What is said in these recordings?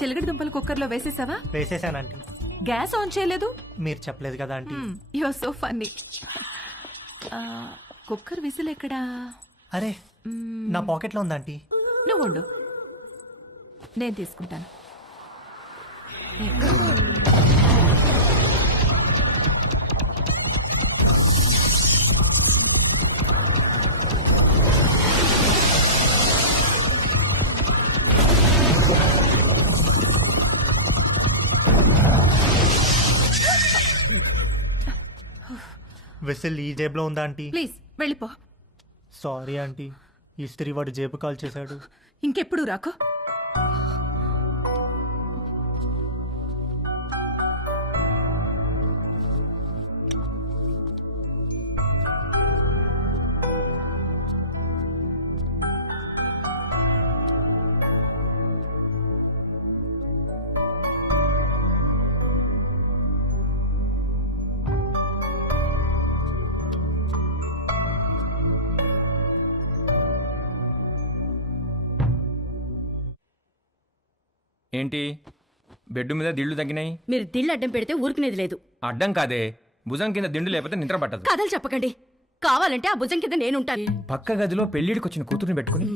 చిలకడ దుంపలు కుక్కర్లో వేసేసావా? వేసేసానంటీ. గ్యాస్ ఆన్ చేయలేదు? మీరు చెప్పలేదు కదా aunty. You are so funny. Cooker whistle ఎక్కడా? అరే నా పాకెట్లో ఉందంటీ. నువ్వు ఉండు, నేను తీసుకుంటాను. విసిల్ ఈ జేబులో ఉందా ఆంటీ? ప్లీజ్ వెళ్ళిపో. సారీ ఆంటీ, ఇస్త్రీ వాడు జేబు కాల్ చేశాడు. ఇంకెప్పుడు రాకో. ఏంటి బెడ్ మీద దిళ్ళు తగ్గినాయి? మీరు దిళ్ళు అడ్డం పెడితే ఊరుకునేది లేదు. అడ్డం కాదే, భుజం కింద దిండు లేకపోతే నిద్ర పట్టదు. కథలు చెప్పకండి, కావాలంటే ఆ భుజం కింద నేనుంటాను. పక్క గదిలో పెళ్లిడికి వచ్చిన కూతురుని పెట్టుకుని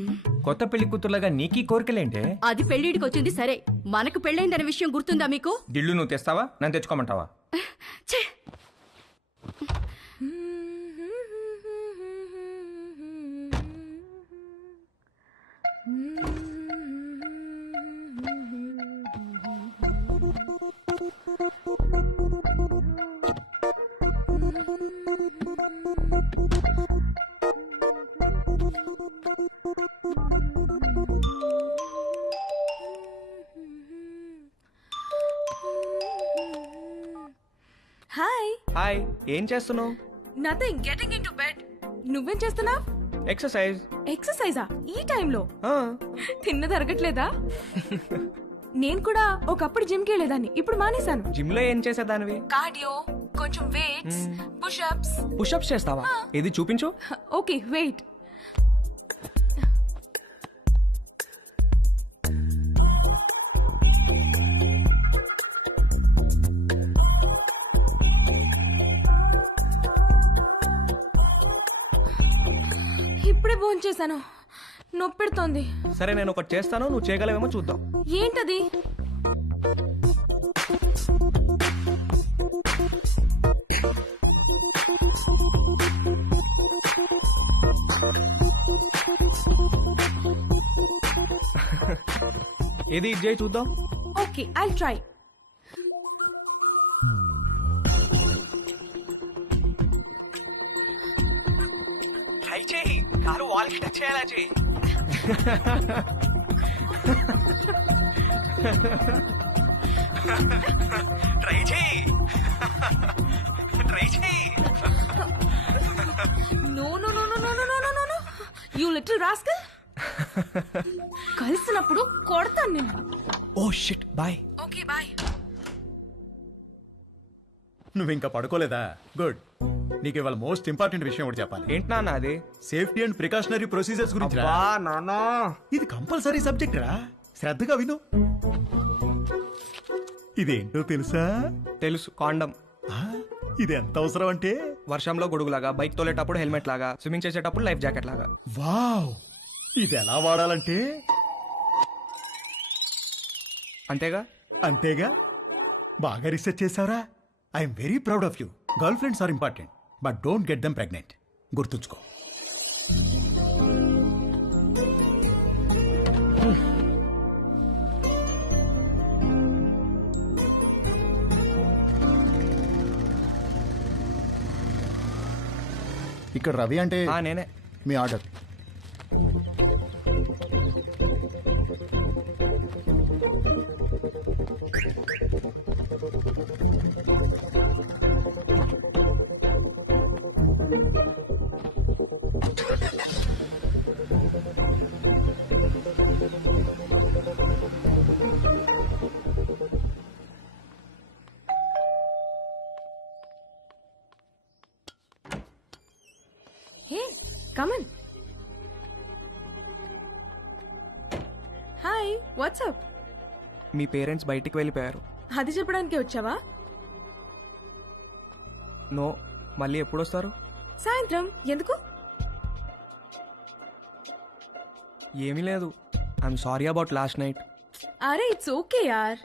కొత్త పెళ్లి కూతురులాగా నీకీ కోరికలేంటే? అది పెళ్లిడికి వచ్చింది సరే, మనకు పెళ్ళైందనే విషయం గుర్తుందా మీకు? దిళ్ళు నువ్వు తెస్తావా, నన్ను తెచ్చుకోమంటావా? ఛే! హాయ్. హాయ్, ఏం చేస్తున్నావు? Nothing, getting into bed. నువ్వేం చేస్తున్నావ్? ఎక్సర్సైజ్. ఎక్సర్సైజా ఈ టైంలో? తిన్నది అరగట్లేదా? నేను కూడా ఒకప్పుడు జిమ్ కి వెళ్ళేదాన్ని, ఇప్పుడు మానేశాను. జిమ్ లో ఏం చేసేదానివి? కార్డియో, కొంచెం వెయిట్స్, పుషప్స్. పుషప్స్ చేస్తావా? ఇది చూపించు. Okay wait. ఇప్పుడే భోంచేశాను, నొప్పెడుతోంది. సరే నేను ఒకటి చేస్తాను, నువ్వు చేయగలవేమో చూద్దాం. ఏంటది? ఏది ఇది చేయి చూద్దాం. Okay I'll try. ట్రై చేయి, కారు వాల్కి టచ్ చేయాలా చేయి. ట్రై చేయి, ట్రై చేయి. No no no no no no no no no, you little rascal. కలిసినప్పుడు కొడతాను నేను. Oh shit, bye. Okay bye. నువ్వు ఇంకా పడుకోలేదా? గుడ్. నీకు ఇవాళ మోస్ట్ ఇంపార్టెంట్ విషయం ఒకటి చెప్పాలి. ఏంటి నాన్న అది? సేఫ్టీ అండ్ ప్రికాషనరీ ప్రొసీజర్స్ గురించి రా. నాన్న, ఇది కంపల్సరీ సబ్జెక్ట్ రా, శ్రద్ధగా విను. ఇదేంటో తెలుసా? తెలుసు, కాండం. ఇది ఎంత అవసరం అంటే వర్షంలో గొడుగులాగా, బైక్ తోలేటప్పుడు హెల్మెట్ లాగా, స్విమ్మింగ్ చేసేటప్పుడు లైఫ్ జాకెట్ లాగా. వావ్, ఇది ఎలా వాడాలంటే అంతేగా? అంతేగా. బాగా రీసెర్చ్ చేసావురా. I'm very proud of you. Girl friends are important, but don't get them pregnant. గుర్తుంచుకో. ఇక్కడ రవి అంటే నేనే. మీ order. Hey, come in. Hi, what's up? మీ పేరెంట్స్ బయటికి వెళ్ళిపోయారు. అది చెప్పడానికే వచ్చావా? నో, మళ్ళీ ఎప్పుడు వస్తారు? సాయంత్రం. ఎందుకు? ఏమీ లేదు. I'm sorry about last night. అరే ఇట్స్ ఓకే యార్.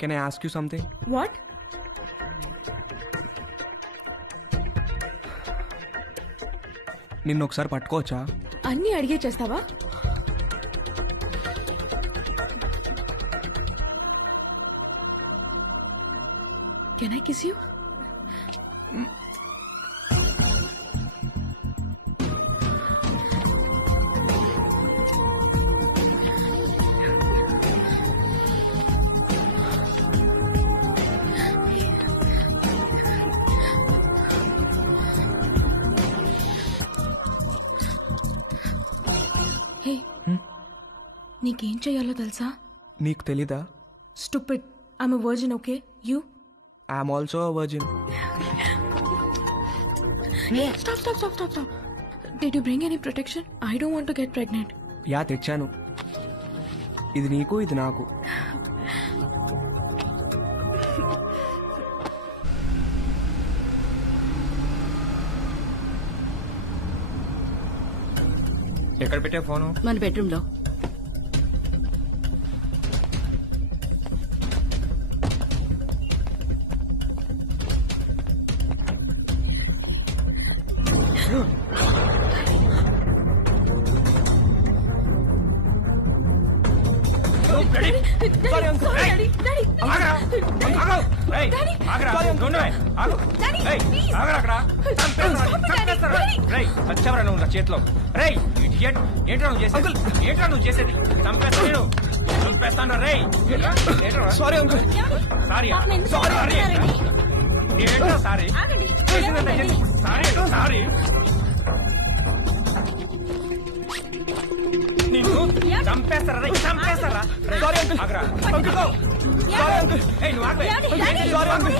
Can I ask you something? What? నిన్ను ఒకసారి పట్టుకోవచ్చా? అన్నీ అడిగే చేస్తావా? Can I kiss you? Hey, నీకేం చెయ్యాలో తెలుసా? నీకు తెలీదా? Stupid. I'm a virgin, okay? You? I'm also a virgin. Stop. Did you bring any protection? I don't want to get pregnant. Yeah, తెచ్చాను. ఇది నీకు, ఇది నాకు. ఎక్కడ పెట్టే ఫోను? మన బెడ్రూమ్ లో. వచ్చావరా నువ్వు నా చేతిలో? రేయ్ ఏంట్రా నువ్వు చేసేది? చంపేస్తాను రే. Sorry uncle. సారీ ఏంట్రా సారీ? సారీ నిన్ను చంపేస్తారా? చంపేస్తారా? Sorry uncle. ఆగరా. Uncle sorry uncle. ఏయ్, నువ్వు ఆగవే. Sorry uncle.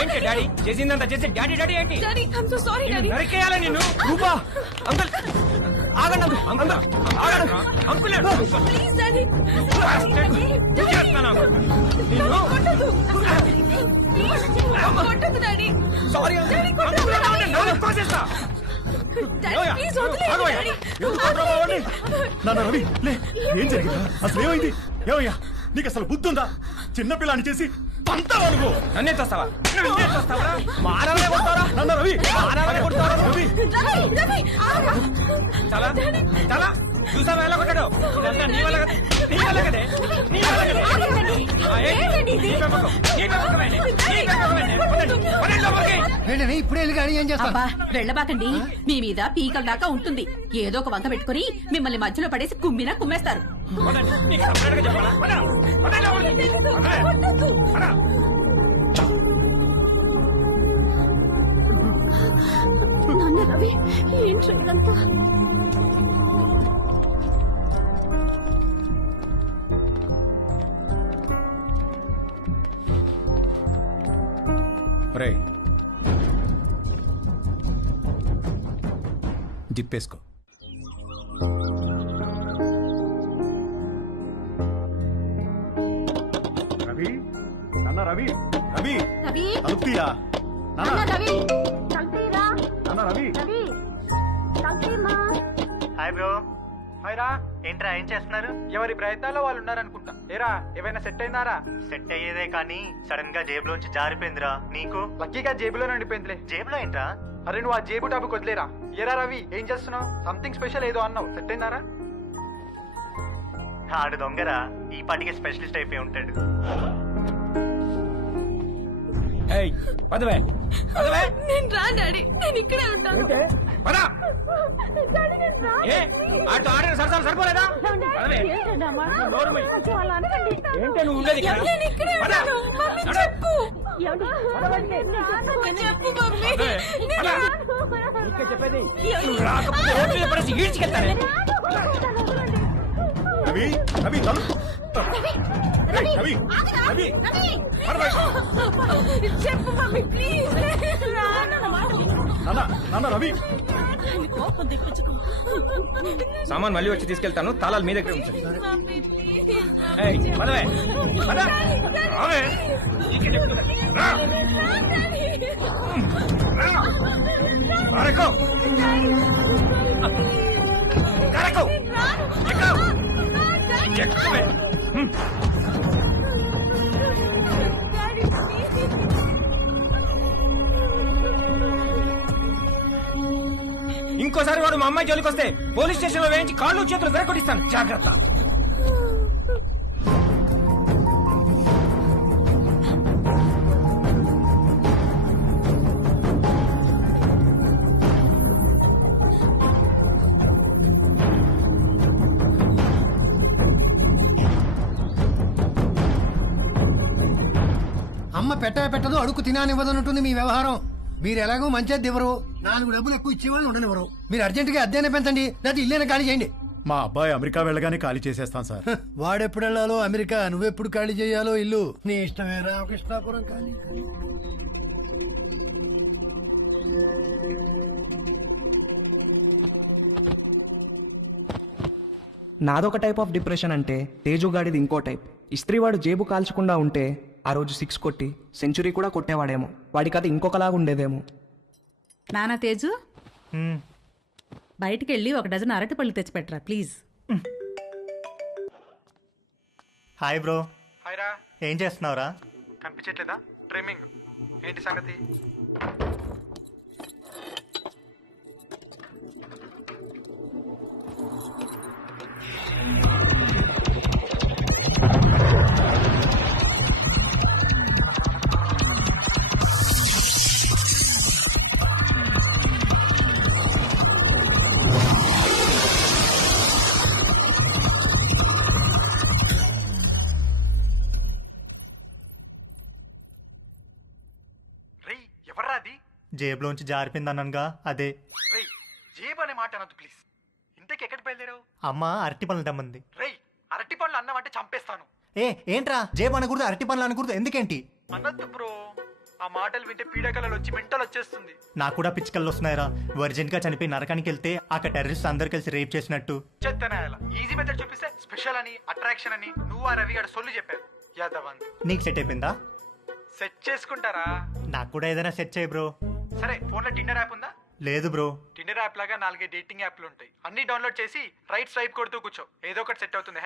ఏంటి డాడీ చేసిందంతా చేసి డాడీ ఏంటి? Daddy, I'm so sorry, Daddy. నరికేయాలా నిన్ను? రూపా అంకుల్ ఆగండి అంకుల్. Uncle Please, Daddy. కొట్టదు, Daddy. Sorry uncle. Daddy, please వదిలేయండి, Daddy. నాన్న రవి, లే, ఏం జరిగిందా? అసలు ఏమైంది? ఏమయ్యా, నీకు అసలు బుద్ధి ఉందా? చిన్నపిల్లని చేసి పంతావా నువ్వు? నన్నే చూస్తావా? మానవనే కొడతారా? నాన్న రవి, మానవనే కొడతారా? రవి, Daddy, ఆగు. చాలా చూసావా ఎలా కొట్టాడు? ఇదంతా నీ వల్ల కదే. ఆ, ఏంటి? నీ పెంపకం. పదండి లోపలికి. ఇప్పుడు వెళ్ళి కానీ ఏం చేస్తా? అబ్బా వెళ్ళబాకండి. మీ మీద పీకల దాకా ఉంటుంది. ఏదో ఒక వంక పెట్టుకుని మిమ్మల్ని మధ్యలో పడేసి కుమ్మినా కుమ్మేస్తారు. పదండి. నీకు సపరేట్గా చెప్పాలా? పదండి లోపలికి. పద. నాన్న రవి, ఏంట్రా ఇదంతా? రేయ్, జిప్పేసుకో. రవి, నాన్న రవి, రవి, రవి, తలుపు తీరా. నాన్న, రవి, చల్తీరా, నాన్న రవి. రవి, చల్తీమా. Hi bro. హాయ్ రా. ఏంట్రా ఏం చేస్తున్నారు? ఎవరి ప్రయత్నాల్లో వాళ్ళు ఉన్నారనుకుంటా. ఏరా, ఏమైనా సెట్ అయిందారా? సెట్ అయ్యేదే కానీ సడన్ గా జేబులోంచి జారిపోయిందిరా. నీకు? లక్కీగా జేబులో నడిపోయిందిలే. జేబులో ఏంట్రా? అరే నువ్వు ఆ జేబు టాపిక్ వదిలేరా. ఏరా రవి, ఏం చేస్తున్నావు? సంథింగ్ స్పెషల్ ఏదో అన్నావు, సెట్ అయిందారా? ఆడు దొంగరా, ఈ పాటికి స్పెషలిస్ట్ అయిపోయి ఉంటాడు. ఏయ్, పదవే. నేను రా డాడీ, నేను ఇక్కడే ఉంటాను. పద. డాడీ, నేను రా. ఏ ఆటో ఆడిన సరసాలు సరిపోలేదా? పదవే. నోరు మూయి. ఏంటే నువ్వు ఉండేది ఇక్కడ? నేను ఇక్కడే పద. ఉంటాను. మమ్మీ నడు. చెప్పు. చెప్పు మమ్మీ. పదవే. పద. ఇంకా చెప్పేది నువ్వు రాకపోతే రోడ్డు మీద పడేసి ఈడ్చుకెళ్తానే. రవి, రవి, తలుపు. రేయ్, రవి, రవి, పద బయట. చెప్పు మమ్మీ, ప్లీజ్. నాన్న, నాన్న, నాన్న రవి సామాన్ మళ్ళీ వచ్చి తీసుకెళ్తాను, తాళాలు మీ దగ్గర ఉంచండి. ఏయ్, పదవే, పద. రావే. రా. రా. అరకు. కరకు. ఎక్కు. ఎక్కువే. ఇంకోసారి వాడు మా అమ్మాయి జోలికి వస్తే పోలీస్ స్టేషన్ లో వేయించి కాళ్ళు చేతులు వెరకొట్టిస్తాను, జాగ్రత్త. అమ్మ పెట్టదు అడుగు తినానివ్వదన్నట్టుంది మీ వ్యవహారం. మీరు ఎలాగో మంచిది ఇవ్వరు, 4 డబ్బులు ఎక్కువ ఇచ్చేవాళ్ళు ఉండనివ్వరు. మీరు అర్జెంటుగా అద్దెనే పెంచండి, లేకపోతే ఇల్లేనే ఖాళీ చేయండి. మా అబ్బాయి అమెరికా వెళ్ళగానే ఖాళీ చేసేస్తాం సార్. వాడెప్పుడు వెళ్ళాలో అమెరికా, నువ్వెప్పుడు ఖాళీ చేయాలో ఇల్లు నీ ఇష్టమే. రామకృష్ణాపురం ఖాళీ. నాదొక టైప్ ఆఫ్ డిప్రెషన్ అంటే తేజు గాడిది ఇంకో టైప్. ఇస్త్రీవాడు జేబు కాల్చకుండా ఉంటే ఆ రోజు 6 కొట్టి సెంచరీ కూడా కొట్టేవాడేమో. వాడి కథ ఇంకొకలాగా ఉండేదేమో. నానా తేజు, బయటికి వెళ్ళి 1 డజన్ అరటిపళ్ళు తెచ్చిపెట్టరా ప్లీజ్. హాయ్ బ్రో, హాయ్ రా. ఏం చేస్తున్నావురా? కనిపించట్లేదా? ట్రిమ్మింగ్. ఏంటి సంగతి? రేయ్, ఎవర్రా అది? జేబులోంచి జారిపోయిందనగా అదే. రేయ్, జేబు అనే మాట అనొద్దు ప్లీజ్. ఇంతకి ఎక్కడికి బయలుదేరావు? అమ్మ అరటి పనులు తెమ్మంది. రేయ్, అరటి పండ్లు అన్నమంటే చంపేస్తాను. ఏంట్రా జేబు అనకూడదు, అరటి పనులు అనకూడదు, ఎందుకేంటి? అనొద్దు బ్రో, ఆ మాటలు వింటే పీడకలలు వచ్చి మెంటల్ వచ్చేస్తుంది. నాకు కూడా పిచ్చికల్లో వస్తున్నాయిరా. వర్జిన్ గా చనిపోయి నరకానికి వెళ్తే అక్కడ టెర్రరిస్ట్ అందరు కలిసి రేప్ చేసినట్టు. చెత్తనాయాల ఈజీ మెథడ్ చూపిస్తే స్పెషల్ అని, అట్రాక్షన్ అని నువ్వు ఆ రవి గారు సొల్లు చెప్పారు. యాదవంత్ నీకు సెట్ అయిపోయిందా? సెట్ చేసుకుంటారా? నాకు కూడా ఏదైనా సెట్ చేయి బ్రో. సరే, ఫోన్ లో టిండర్ యాప్ ఉందా? లేదు బ్రో. టిండర్ యాప్ లాగా 4 డేటింగ్ యాప్లు ఉంటాయి. అన్ని డౌన్లోడ్ చేసి రైట్ స్వైప్ కొడుతూ కూర్చో, ఏదో ఒకటి సెట్ అవుతుంది.